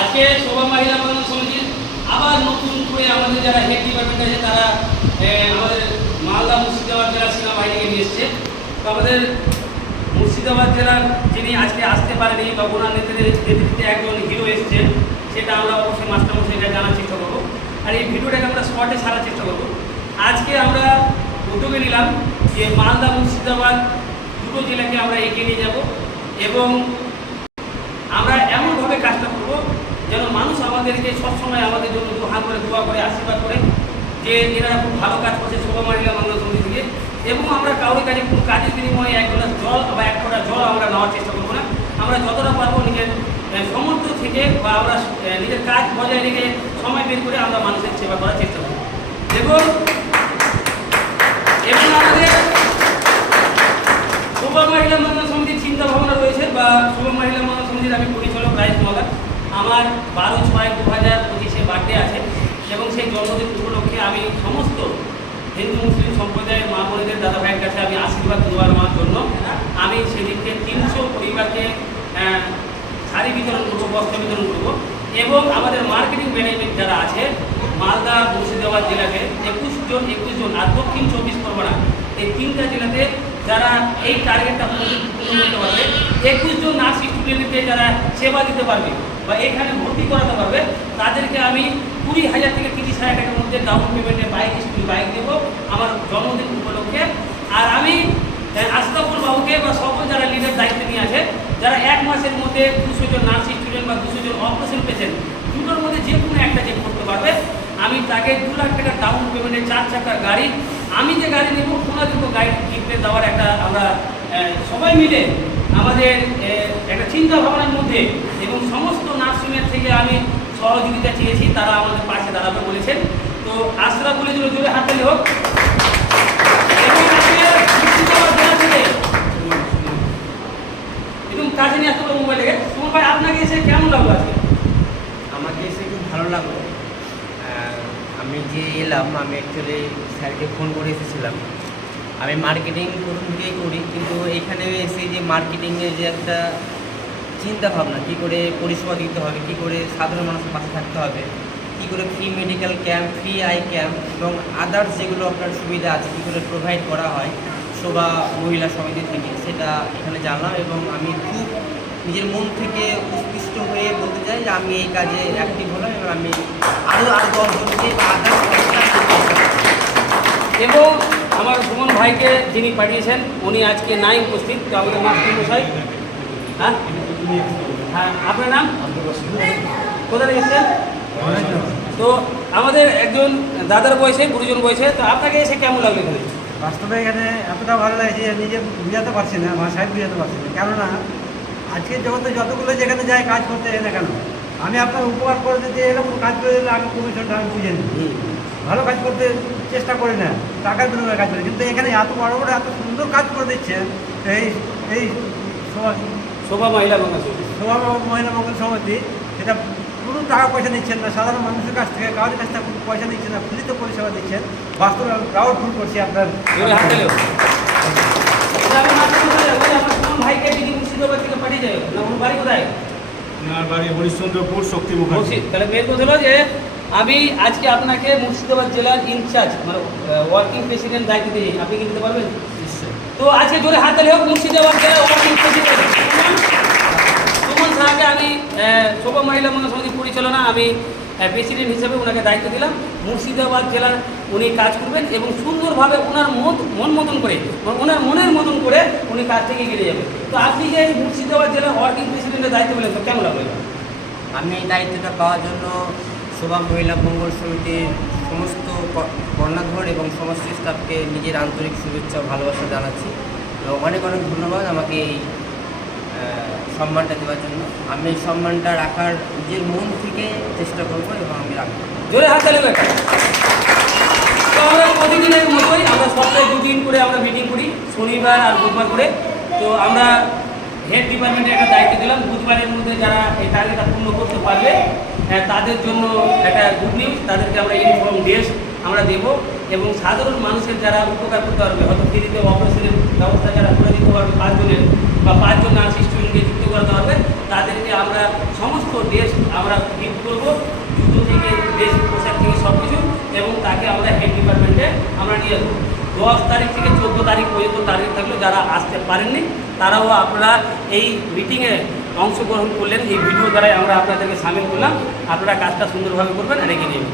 আজকে শোভা মহিলা কল্যাণ সমিতির আবার নতুন করে আমাদের যারা হেড ডিপার্টমেন্ট আছে তারা আমাদের মালদা মুর্শিদাবাদ জেলা সেনাবাহিনীকে নিয়ে এসছে। তো আমাদের মুর্শিদাবাদ জেলার যিনি আজকে আসতে পারেনি বা ওনার নেতৃত্বে একজন হিরো এসছেন, সেটা আমরা অবশ্যই মাস্টারমশাইকে জানার চেষ্টা করবো। আর এই ভিডিওটাকে আমরা স্পটে ছাড়ার চেষ্টা করবো। আজকে আমরা উদ্যোগে নিলাম যে মালদা মুর্শিদাবাদ দুটো জেলাকে আমরা এগিয়ে নিয়ে যাব এবং আমরা এমনভাবে কাজটা করবো যেন মানুষ আমাদেরকে সবসময় আমাদের জন্য দু হাত করে দোয়া করে আশীর্বাদ করে যে এনারা খুব ভালো কাজ করছে শোভা মহিলা কল্যাণ সমিতি থেকে। এবং আমরা কাউরি কাজে কোনো কাজের বিনিময়ে এক গ্লাস জল বা এক ফোঁটা জল আমরা নেওয়ার চেষ্টা করবো না। আমরা যতটা পারবো নিজের সমর্থ থেকে বা আমরা নিজের কাজ বজায় রেখে সময় বের করে আমরা মানুষের সেবা করার চেষ্টা করবো। এবং আমাদের শোভা মহিলা কল্যাণ সমিতির চিন্তা ভাবনা রয়েছে বা শোভা মহিলা কল্যাণ সমিতির আমি পরিচালক রাইস মহলা। আমার 12/6/2025 বার্থডে আছে এবং সেই জন্মদিন উপলক্ষে আমি সমস্ত হিন্দু মুসলিম সম্প্রদায়ের মা বোনেদের দাদা ভাইয়ের কাছে আমি আশীর্বাদ নেওয়ার জন্য আমি সেদিনকে 300 পরিবারকে শাড়ি বিতরণ করবো, বস্ত্র বিতরণ করবো। এবং আমাদের মার্কেটিং ম্যানেজমেন্ট যারা আছে মালদা মুর্শিদাবাদ জেলাকে 21 জন আর দক্ষিণ 24 পরগনা এই তিনটা জেলাতে যারা এই টার্গেটটা পূরণ করতে পারবে, 21 জন নার্স স্টুডেন্টকে যারা সেবা দিতে পারবে বা এখানে ভর্তি করাতে পারবে, তাদেরকে আমি 20,000 থেকে 30,000 টাকার মধ্যে ডাউন পেমেন্টে স্কুল বাইক দেবো আমার জন্মদিন উপলক্ষে। আর আমি আশরাফুল বাবুকে বা সকল যারা লিডার দায়িত্ব নিয়ে আছে, যারা 1 মাসের মধ্যে 200 জন নার্স স্টুডেন্ট বা 200 জন অপারেশন পেশেন্ট দুটোর মধ্যে যে কোনো একটা যে করতে পারবে, আমি তাকে 2 লাখ টাকা ডাউন পেমেন্টে 4 চাকার গাড়ি, আমি যে গাড়ি নেব ওনাদেরকে গাড়ি গিফটে দেওয়ার একটা আমরা সবাই মিলে আমাদের একটা চিন্তা ভাবনার মধ্যে এবং সমস্ত নার্সিংয়ের থেকে আমি সহযোগিতা চেয়েছি, তারা আমাদের পাশে দাঁড়াবে বলেছেন। তো আশরা বলেছিল জোরে হাততালি হোক। এবং কাছে নিয়ে আসতে পারবো মোবাইল থেকে। তোমার ভাই আপনাকে এসে কেমন লাগলো আজকে? আমাকে এসে খুব ভালো লাগলো। আমি যে এলাম, আমি অ্যাকচুয়ালি স্যারকে ফোন করে এসেছিলাম। আমি মার্কেটিং প্রথম থেকেই করি, কিন্তু এখানে এসে যে মার্কেটিংয়ের যে একটা চিন্তা ভাবনা, কী করে পরিষেবা দিতে হবে, কী করে সাধারণ মানুষের পাশে থাকতে হবে, কী করে free medical camp, free eye camp এবং আদার্স যেগুলো আপনার সুবিধা আছে কী করে প্রোভাইড করা হয় শোভা মহিলা সমিতি থেকে, সেটা এখানে জানলাম। এবং আমি খুব নিজের মন থেকে উৎকৃষ্ট হয়ে বলতে চাই যে আমি এই কাজে অ্যাক্টিভ হলাম এবং আমি আরও 10 জনকে বা আদার্স। এবং আমার সুমন ভাইকে যিনি পাঠিয়েছেন উনি আজকে নাই উপস্থিত। তো আমাদের মাস্টার মশাই, হ্যাঁ হ্যাঁ, আপনার নাম কোথায় এসেছেন? তো আমাদের একজন দাদার বয়সে, গুরুজন বয়সে, তো আপনাকে এসে কেমন লাগলো এখানে? বাস্তবে এখানে এতটা ভালো লাগছে নিজে বুঝাতে পারছি না, ভাষায় বুঝাতে পারছি না। কেননা আজকের জগতে যতগুলো যেখানে যায় কাজ করতে যায় না কেন, আমি আপনার উপকার করে দিতে এরকম কাজ করে দিলে আমি কমিশনটা আমি বুঝে নিই, ভালো কাজ করতে চেষ্টা করি না, টাকার বিনিময়ে কাজ করি। কিন্তু এখানে এত বড় বড় এত সুন্দর কাজ করে দিচ্ছে এই শোভা মহিলা কল্যাণ সমিতি, শোভা মহিলা মঙ্গল সমিতি, সেটা কোনো টাকা পয়সা নিচ্ছেন না, সাধারণ মানুষের কাছ থেকে কারোর কাছ থেকে কোনো পয়সা নিচ্ছেন না, ফ্রিতে পরিষেবা দিচ্ছেন। বাস্তবে আমি প্রাউড ফিল করছি আপনার। ভাইকে যদি মুর্শিদাবাদ থেকে পাঠিয়ে যায় না, ওর বাড়ি কোথায়? আমার বাড়ি হরিশ্চন্দ্রপুর শক্তি মুখার্জি। তাহলে মেয়ের কথা হলো যে আমি আজকে আপনাকে মুর্শিদাবাদ জেলার ইনচার্জ মানে ওয়ার্কিং প্রেসিডেন্ট দায়িত্ব দিয়েছি, আপনি কি দিতে পারবেন? তো আজকে জোরে হাততালি হোক মুর্শিদাবাদ জেলার ওয়ার্কিং প্রেসিডেন্ট সুমন সাহাকে আমি শোভা মহিলা কল্যাণ সমিতির পরিচালনা আমি প্রেসিডেন্ট হিসেবে ওনাকে দায়িত্ব দিলাম। মুর্শিদাবাদ জেলার উনি কাজ করবেন এবং সুন্দরভাবে ওনার মন মতন করে, ওনার মনের মতন করে উনি কাজ থেকে এগিয়ে যাবেন। তো আপনি যে মুর্শিদাবাদ জেলার ওয়ার্কিং প্রেসিডেন্টের দায়িত্ব পেলেন, তো কেমন লাগলো? আমি এই দায়িত্বটা পাওয়ার জন্য শোভা মহিলা মঙ্গল সমিতির সমস্ত কর্ণাধর এবং সমস্ত স্টাফকে নিজের আন্তরিক শুভেচ্ছা ও ভালোবাসা জানাচ্ছি এবং অনেক অনেক ধন্যবাদ আমাকে এই সম্মানটা দেওয়ার জন্য। আমি এই সম্মানটা রাখার নিজের মন থেকে চেষ্টা করবো এবং আমি রাখবো। জোরে হাত তালি বেটা। তো আমরা প্রতিদিনের মতোই আমরা সপ্তাহে 2 দিন করে আমরা মিটিং করি, শনিবার আর বুধবার করে। তো আমরা হেড ডিপার্টমেন্টে একটা দায়িত্ব দিলাম, বুধবারের মধ্যে যারা এই টার্গেটটা পূর্ণ করতে পারবে তাদের জন্য একটা গুড নিউজ, তাদেরকে আমরা ইউনিফর্ম ড্রেস আমরা দেবো এবং সাধারণ মানুষের যারা উপকার করতে পারবে, হয়তো ফ্রিতে অপারেশনের ব্যবস্থা যারা করে দিতে পারবে 5 জনের বা 5 জন নার্স স্টুডেন্টকে যুক্ত করাতে পারবে তাদেরকে আমরা সমস্ত ড্রেস আমরা গিফট করবো, জুতো থেকে ড্রেস পোশাক থেকে সব কিছু, এবং তাকে আমরা হেড ডিপার্টমেন্টে আমরা নিয়ে যাবো। 10 তারিখ থেকে 14 তারিখ পর্যন্ত টার্গেট থাকলো, যারা আসতে পারেননি তারাও আপনারা এই মিটিংয়ে অংশগ্রহণ করলেন, এই ভিডিও দ্বারাই আমরা আপনাদেরকে সামিল করলাম। আপনারা কাজটা সুন্দরভাবে করবেন আর এগিয়ে নেবেন।